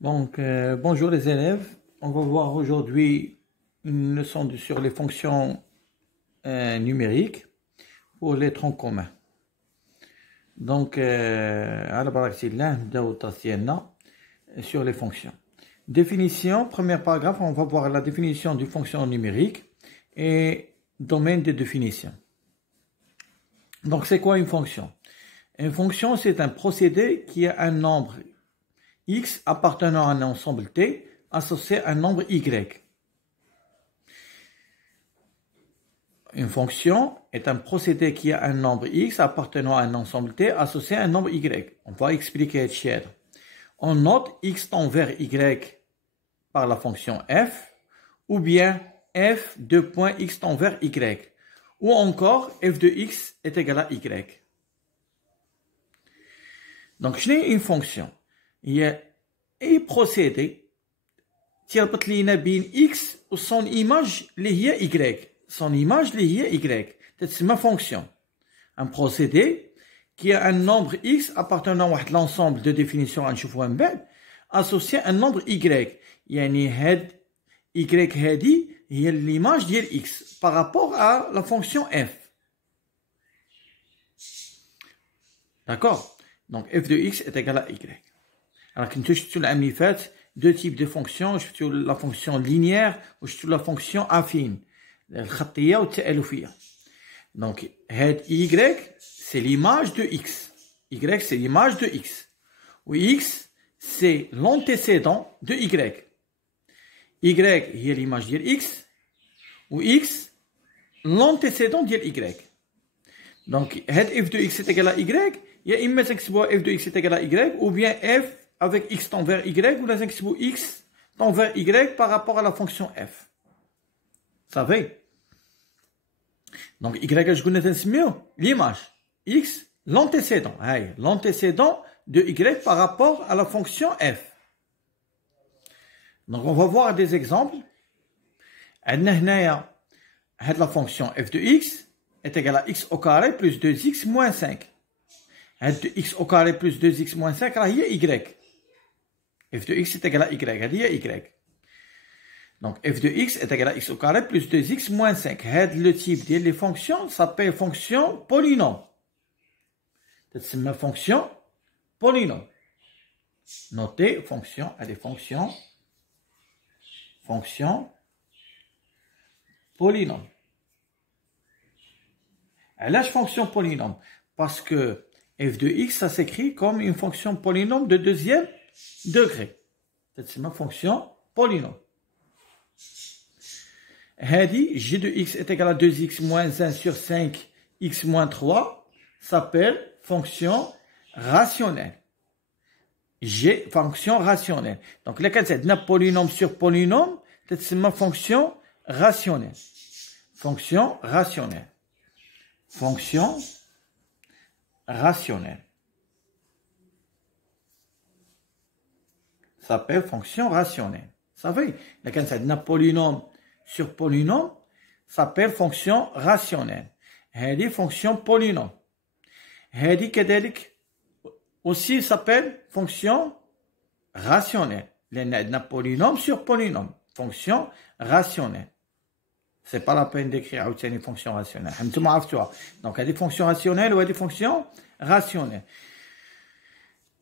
Bonjour les élèves. On va voir aujourd'hui une leçon sur les fonctions numériques pour les troncs communs. على بركة الله نبداو الدرس ديالنا sur les fonctions. Définition, premier paragraphe, on va voir la définition d'une fonction numérique et domaine de définition. Donc c'est quoi une fonction? Une fonction, c'est un procédé qui a un nombre x appartenant à un ensemble T associé à un nombre y. Une fonction est un procédé qui a un nombre x appartenant à un ensemble T associé à un nombre y. On va expliquer ça. On note x tend vers y par la fonction f, ou bien f de point x tend vers y, ou encore f de x est égal à y. Donc, je n'ai une fonction. Il y a un procédé qui est بين x ou son image qui est y. Son image qui est y. C'est ma fonction. Un procédé qui a un nombre x appartenant à l'ensemble de définitions associé à un nombre y. يعني هاد y هادي هي l'image ديال x par rapport à la fonction f. D'accord? Donc f de x est égal à y. Alors كنتو شفتو العام اللي فات deux types de fonctions, شفتو la fonction linéaire وشفتو la fonction affine, الخطية والتألفية. Donc هاد y c'est l'image de x. Y c'est l'image de x. Ou x c'est l'antécédent de y. Y هي l'image ديال x ou x l'antécédent ديال y. Donc هاد f de x est égal à y. Il y a immense f de x est égal à y, ou bien f avec x tend vers y, ou la x tend vers y par rapport à la fonction f. Vous savez? Donc y, je connais mieux l'image. X, l'antécédent. L'antécédent de y par rapport à la fonction f. Donc on va voir des exemples. La fonction f de x est égale à x au carré plus 2x moins 5. x au carré plus 2x moins 5, là, il y a y. f de x est égal à y. Il y a y. Donc, f de x est égal à x au carré plus 2x moins 5. Le type des fonctions s'appelle fonction polynôme. C'est une fonction polynôme. Notez fonction, elle est fonction polynôme. Elle est fonction polynôme parce que f de x, ça s'écrit comme une fonction polynôme de deuxième degré. C'est une fonction polynôme. Hadi, g de x est égal à 2x moins 1 sur 5, x moins 3, s'appelle fonction rationnelle. G, fonction rationnelle. Donc, laquelle c'est un polynôme sur polynôme, c'est une fonction rationnelle. Fonction rationnelle. Fonction rationnelle. Ça s'appelle fonction rationnelle. Vous savez, laquelle c'est un polynôme sur polynôme, s'appelle fonction rationnelle. هذه fonction polynôme. هذه كذلك aussi s'appelle fonction rationnelle. لأن عندنا polynôme sur polynôme. Fonction rationnelle. C'est pas la peine d'écrire عاوتاني fonction rationnelle. انتم عرفتوها. Donc هذه fonction rationnelle ou هذه fonction rationnelle.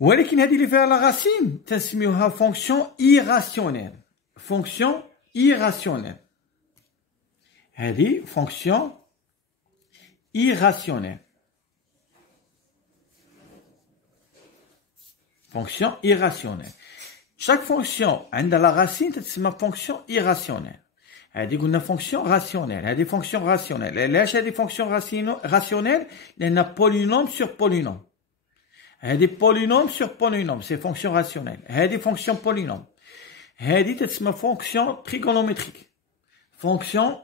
ولكن هذه اللي فيها la racine تسميوها fonction irrationnelle. Fonction irrationnelle. هذه fonction irrationnelle. Fonction irrationnelle. Chaque fonction a la racine تسمى fonction irrationnelle. هذه قلنا fonction rationnelle. هذه fonction rationnelle. علاش هذه fonction rationnelle؟ لأن polynôme sur polynôme. هذه polynôme sur polynôme, c'est fonction rationnelle. هذه fonction polynôme. هذه تسمى fonction trigonométrique. Fonction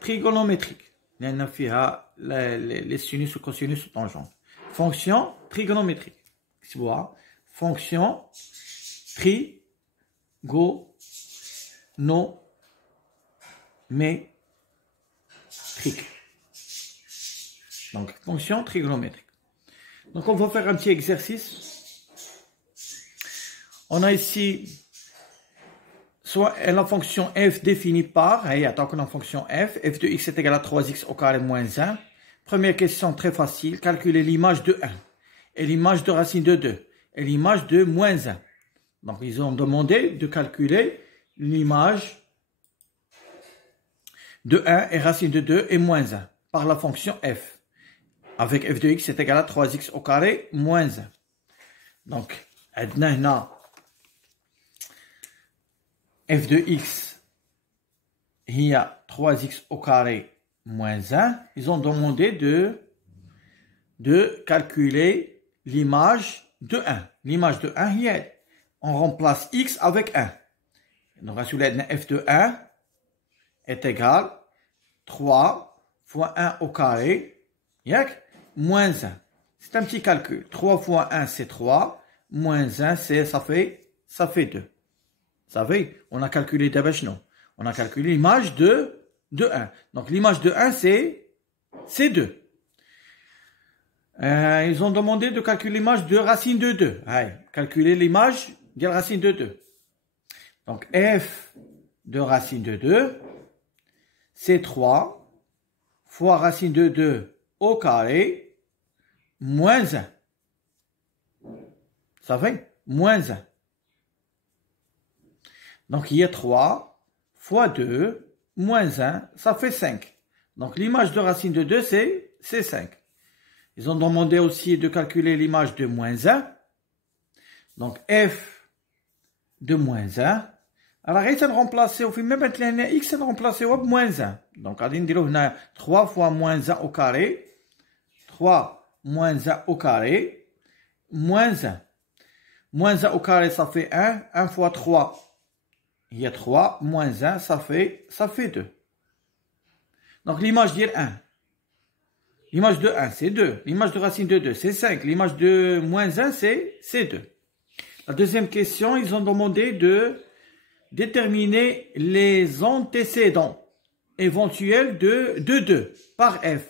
trigonométrique. لأن فيها les sinus, cosinus, tangentes. Fonction trigonométrique. اكتبوها. Fonction trigonométrique. Donc, fonction trigonométrique. Donc, on va faire un petit exercice. On a ici soit la fonction f définie par, attends que la fonction f de x est égal à 3x au carré moins 1. Première question très facile, calculer l'image de 1 et l'image de racine de 2 et l'image de moins 1. Donc, ils ont demandé de calculer l'image de 1 et racine de 2 et moins 1 par la fonction f. Avec f de x est égal à 3x au carré moins 1. Donc, f de x, il y a 3x au carré moins 1. Ils ont demandé de calculer l'image de 1. L'image de 1, on remplace x avec 1. Donc, f de 1 est égal à 3 fois 1 au carré, moins 1. C'est un petit calcul. 3 fois 1, c'est 3. Moins 1, ça fait 2. Vous savez, on a calculé d'abord, non. On a calculé l'image de 1. Donc, l'image de 1, c'est 2. Ils ont demandé de calculer l'image de racine de 2. Calculer l'image de racine de 2. Donc, f de racine de 2, c'est 3 fois racine de 2 au carré moins 1. Ça fait moins 1. Donc, il y a 3 fois 2 moins 1, ça fait 5. Donc, l'image de racine de 2, c'est 5. Ils ont demandé aussi de calculer l'image de moins 1. Donc, f de moins 1. Alors, il va remplacer, au fait, même x, il va remplacer moins 1. Donc, on va dire 3 fois moins 1 au carré. 3 moins 1 au carré. Moins 1. Moins 1 au carré, ça fait 1. 1 fois 3, il y a 3. Moins 1, ça fait 2. Donc, l'image de 1. L'image de 1, c'est 2. L'image de racine de 2, c'est 5. L'image de moins 1, c'est 2. La deuxième question, ils ont demandé de déterminer les antécédents éventuels de 2 par f.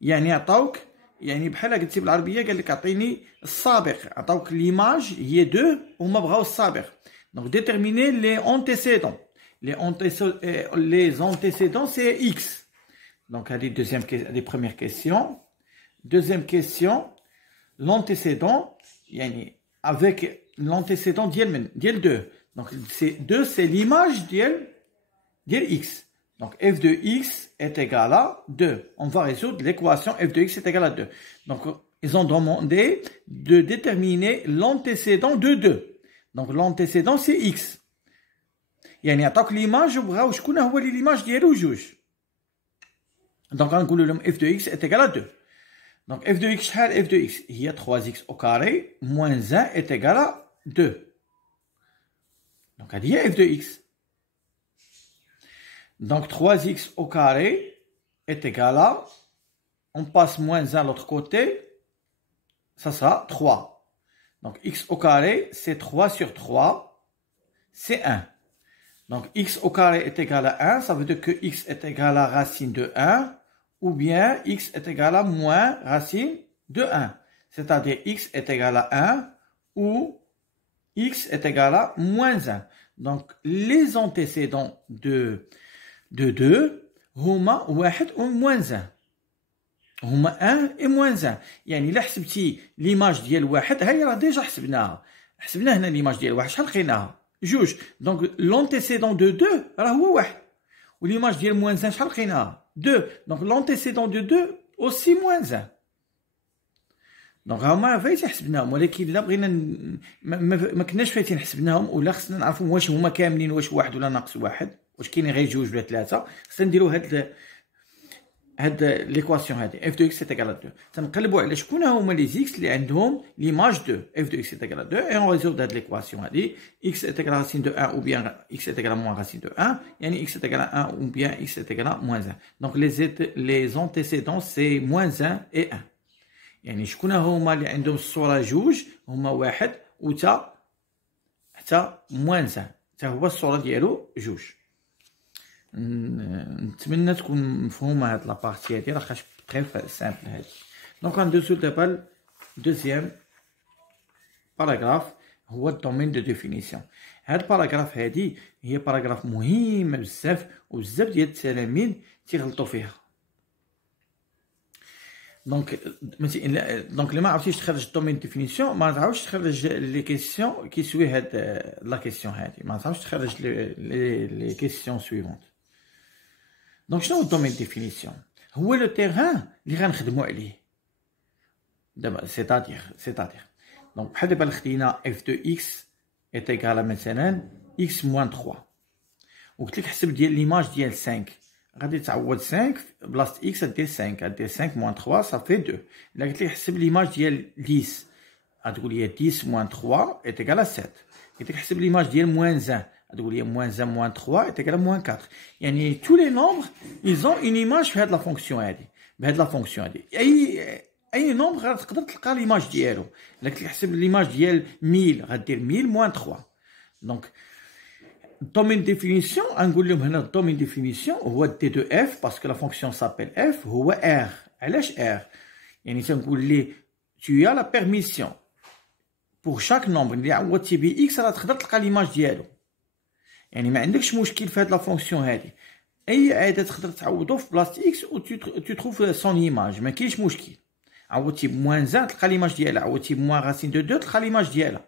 يعني عطاوك يعني بحال قلتي بالعربيه قال لك اعطيني السابق عطاوك ليماج هي 2 وما بغاو السابق. Donc déterminer les antécédents. Les antécédents c'est x. Donc les premières questions. Deuxième question, l'antécédent يعني avec l'antécédent ديال 2. Donc, 2, c'est l'image d'il x. Donc, f de x est égal à 2. On va résoudre l'équation f de x est égal à 2. Donc, ils ont demandé de déterminer l'antécédent de 2. Donc, l'antécédent, c'est x. يعني عطاوك l'image وبغاو شكون هو l'image ديالو جوج. Donc, غنقولوا لهم f de x est égal à 2. Donc, f de x شحال f de x هي 3x au carré moins 1 est égal à 2. Donc, il y a f de x. Donc, 3x au carré est égal à, on passe moins 1 à l'autre côté, ça sera 3. Donc, x au carré, c'est 3 sur 3, c'est 1. Donc, x au carré est égal à 1, ça veut dire que x est égal à racine de 1, ou bien x est égal à moins racine de 1. C'est-à-dire x est égal à 1, ou x est égal à moins 1. Donc, les antécédents de 2, هما 1 ou moins 1. هما 1 et moins 1. يعني إلا حسبتي l'image ديال 1 هاي راه ديجا حسبناها. حسبنا هنا l'image ديال 1 شحال لقيناها؟ جوج. Donc, l'antécédent de 2 راه هو 1. و l'image ديال moins 1 شحال لقيناها؟ 2. Donc, l'antécédent de 2 aussi moins 1. دونك هما فايتين حسبناهم ولكن الا بغينا ما كناش فايتين حسبناهم ولا خصنا نعرفوا واش هما كاملين واش واحد ولا ناقص واحد واش كاينين غير جوج ولا ثلاثه خصنا نديروا هاد ليكواسيون هادي اف دو اكس سي ايكال 2 تنقلبوا على شكون هما لي زيكس اللي عندهم ليماج 2 اف دو اكس سي ايكال 2 اي اون ريزولف هاد ليكواسيون هادي اكس ايكال راسين دو 1 ou bien x est égal à moins racine de 1 يعني x est égal à 1 ou bien x est égal à moins 1 donc les antécédents c'est moins 1 et 1 يعني شكون هما اللي عندهم الصوره جوج هما واحد و حتى موان 1 حتى هو الصوره ديالو جوج. نتمنى تكون مفهومه هاد لابارتي هادي راه تري سامبل هادي. دونك غندوزو دابا دوزيام باراغراف هو الدومين دو ديفينيسيون. هاد الباراغراف هادي هي باراغراف مهمه بزاف، وبزاف ديال التلاميذ تيغلطوا فيها. دونك اللي ما عرفتيش تخرج الدومين ديفينيسيون ما تعاودش تخرج لي كيسيون كيسوي هاد لا كيسيون هادي، ما تعاودش تخرج لي كيسيون سويفونت. دونك شنو هو الدومين ديفينيسيون؟ هو لو تيران اللي غنخدموا عليه دابا، سيتادير دونك بحال دابا خدينا اف دو اكس est égal à مثلا x moins 3 وقلت لك حسب ديال ليماج ديال 5، غادي تعوض 5 بلاصه x غدير 5 غدير 5 moins 3 صافي 2. الا قلت لك حسب ليماج ديال 10 غتقول لي 10 moins 3 est égal à 7. قلت لك حسب ليماج ديال moins 1 غتقول لي moins 1 moins 3 est égal à moins 4. يعني tous les nombres ils ont une image في هاد لا فونكسيون هادي، بهاد لا فونكسيون هادي. اي نومبر غتقدر تلقى ليماج ديالو. الا كنت تحسب ليماج ديال 1000 غدير 1000 موان 3. دونك الدومين ديفينيسيون غنقول لهم هنا الدومين ديفينيسيون هو دي دو اف باسكو لا فونكسيون سابيل اف هو ار. علاش ار؟ يعني تنقول ليه tu as la permission pour chaque nombre اللي عوضتي ب اكس راه تقدر تلقى ليماج ديالو. يعني ما عندكش مشكل في هاد لا فونكسيون هادي، اي عدد تقدر تعوضو في بلاصه اكس و tu trouves son image، ما كاينش مشكل. عوضتي بموان 1 تلقى ليماج ديالها، عوضتي بموان غاسين دو 2 تلقى ليماج ديالها،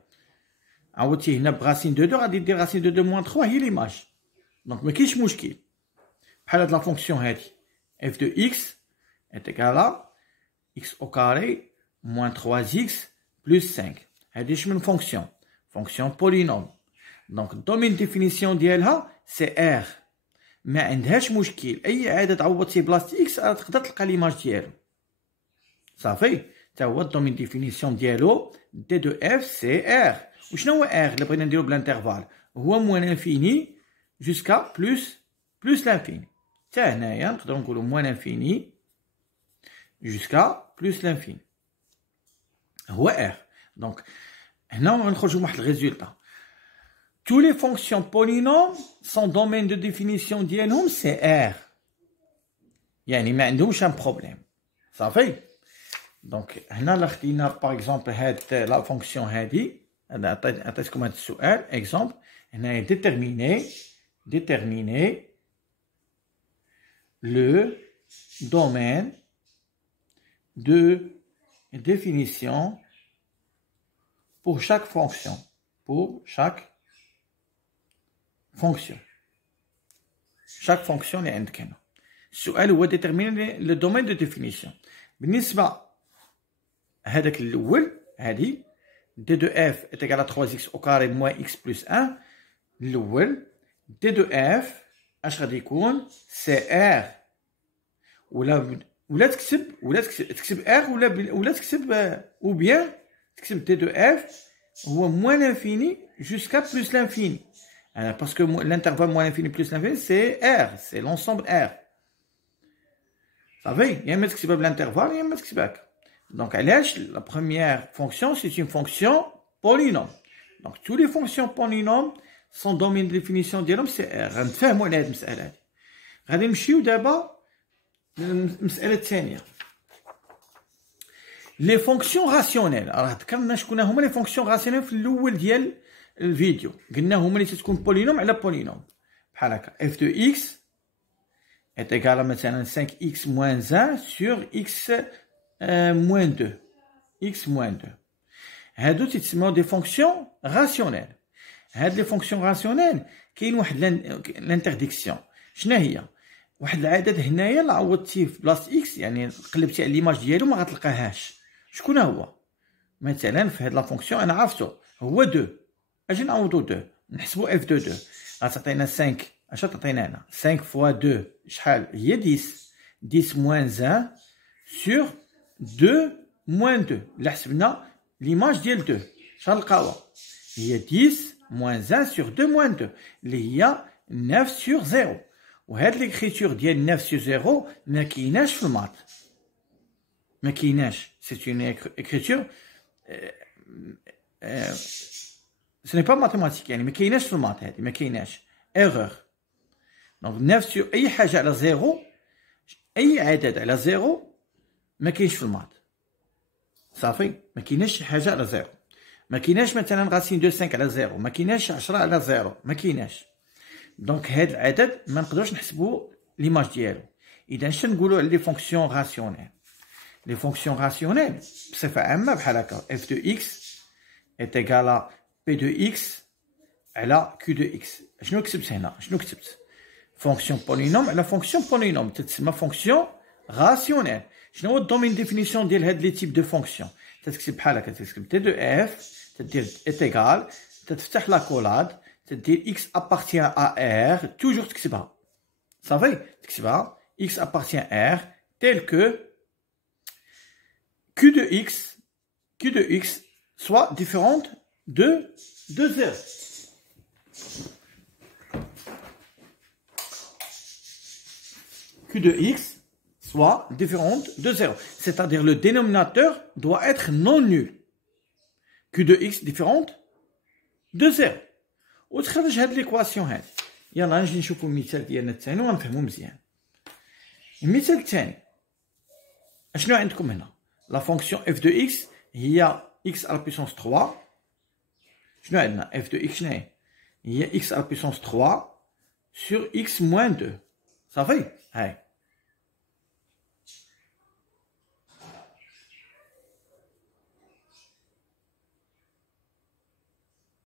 عوضتي هنا بغاسين دو 2 غادي دير غاسين دو 2 موان 3 هي ليماج. دونك ما كاينش مشكل. بحال هاد لا فونكسيون هادي اف دو اكس est égal à x au carré moins 3x plus 5. هادي شنو من فونكسيون بولينوم. دونك الدومين ديفينيسيون ديالها سي ار، ما عندهاش مشكل. اي عدد عوضتي بلاصه اكس تقدر تلقى ليماج ديالو صافي. تا هو الدومين ديفينيسيون ديالو دي دو اف سي ار. وشنو هو ار اللي بغينا نديرو بالانترفال؟ هو موان انفيني جوسكا بلوس لانفيني. تا هنايا نقدروا نقولوا موان انفيني جوسكا بلوس لانفيني هو ار. دونك هنا غنخرجوا بواحد الريزولتا. tous les fonctions polynômes son domaine de définition ديالهم سي ار، يعني ما عندهمش ان بروبليم صافي. دونك هنا لا خدينا باغ اكزومبل هاد لا فونكسيون هادي، انا عطيتكم هاد السؤال اكزومبل. هنايا déterminer le domaine de définition pour chaque fonction. chaque fonction اللي عندك هنا. السؤال هو déterminer le domaine de définition. بالنسبة هذاك الاول هادي دي دو اف est égal à 3x au carré moins x plus 1. الاول دي دو اف اش غادي يكون؟ سي ار. ولا تكتب ار ولا تكتب او بيان تكتب دي دو اف هو moins l'infini jusqu'à plus l'infini. Parce que l'intervalle moins l'infini plus l'infini c'est R, c'est l'ensemble R. Ça va? يا اما تكتبها بالانترفال يا اما تكتبها هكا. Donc علاش la première fonction c'est une fonction polynôme. Donc tous les fonctions polynômes son domaine de définition ديالهم سي R. غنتفاهموا على هاد المسألة هادي. غادي نمشيو دابا للمسألة الثانية. لي فونكسيون راسيونيل. راه ذكرنا شكون هما لي فونكسيون راسيونيل في الاول ديال الفيديو، قلنا هما اللي تتكون بولينوم على بولينوم بحال هكا. اف دو اكس est égal à مثلا 5x moins 1 sur x moins 2 x moins 2. هادو تيتسموا دي فونكسيون راسيونيل. هاد لي فونكسيون راسيونيل كاين واحد لانترديكسيون. شنو هي؟ واحد العدد هنايا اللي عوضتيه في بلاصه اكس، يعني قلبتي على ليماج ديالو ما غتلقاهاش. شكون هو؟ مثلا في هاد لا فونكسيون انا عرفتو هو 2. اجي نعوضو 2 نحسبو اف دو 2 غتعطينا 5. اش تعطينا هنا؟ 5 فوا 2 شحال هي؟ 10 موان 1 سور 2 موان 2. الا حسبنا ليماج ديال 2 شنلقاوها؟ هي 10 موان 1 سور 2 موان 2 اللي هي 9 سور 0. وهاد ليكريتور ديال 9 سور 0 ما كايناش في المات، ما كايناش. سي اون اكريتور ce n'est pas mathématique، يعني ما كايناش في المات هادي، ما كايناش ايرور. دونك 9 سور اي حاجه على 0، اي عدد على 0 ما كاينش في المات صافي. ما كايناش شي حاجه على 0. ما كايناش مثلا راسين دو 5 على 0 ما كايناش 10 على 0 ما كايناش دونك هاد العدد ما نقدروش نحسبوا ليماج ديالو اذا شنو نقولوا على لي فونكسيون راسيونيل لي فونكسيون راسيونيل بصفه عامه بحال هكا f de x est égal à p de x على q de x شنو كتبت هنا شنو كتبت فونكسيون بولينوم على فونكسيون بولينوم تتسمى فونكسيون راسيونيل شنو هو الدومين ديفينيسيون ديال هاد لي تيب دو فونكسيون تتكتب بحال هكا تكتب t de f تدير est égal تتفتح لا كولاد تدير x appartient à r toujours تكتبها صافي تكتبها x appartient à r tel que q de x soit différente de 0 q de x soit différente de 0 c'est-à-dire le dénominateur doit être non nul q de x différente de 0 وتخرج هاد ليكواسيون هادي يلا نجي نشوفو المثال ديالنا الثاني ونفهمو مزيان المثال الثاني اشنو عندكم هنا لا فونكسيون f de x هي x à la puissance 3 شنو عندنا f de x شنو هي x à la puissance 3 sur x moins 2 صافي هاي